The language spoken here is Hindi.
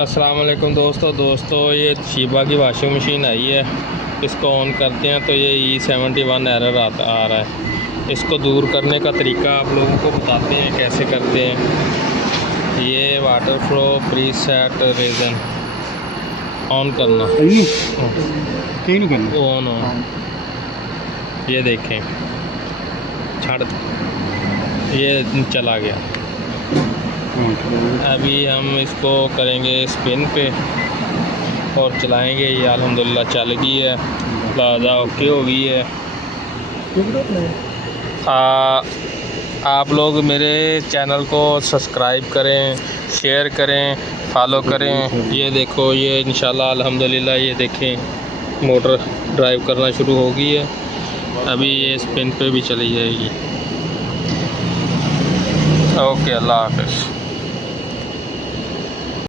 अस्सलाम वालेकुम दोस्तों ये शिबा की वॉशिंग मशीन आई है। इसको ऑन करते हैं तो ये E71 एरर आ रहा है। इसको दूर करने का तरीका आप लोगों को बताते हैं कैसे करते हैं। ये water flow preset region on करना, ऑन ये देखें, छड़ ये चला गया। अभी हम इसको करेंगे स्पिन पे और चलाएंगे। ये अल्हम्दुलिल्लाह चल गई है, ज़्यादा ओके हो गई है। आप लोग मेरे चैनल को सब्सक्राइब करें, शेयर करें, फॉलो करें। ये देखो, ये इंशाल्लाह अल्हम्दुलिल्लाह ये देखें मोटर ड्राइव करना शुरू हो गई है। अभी ये स्पिन पे भी चली जाएगी। ओके, अल्लाह हाफ़िज़।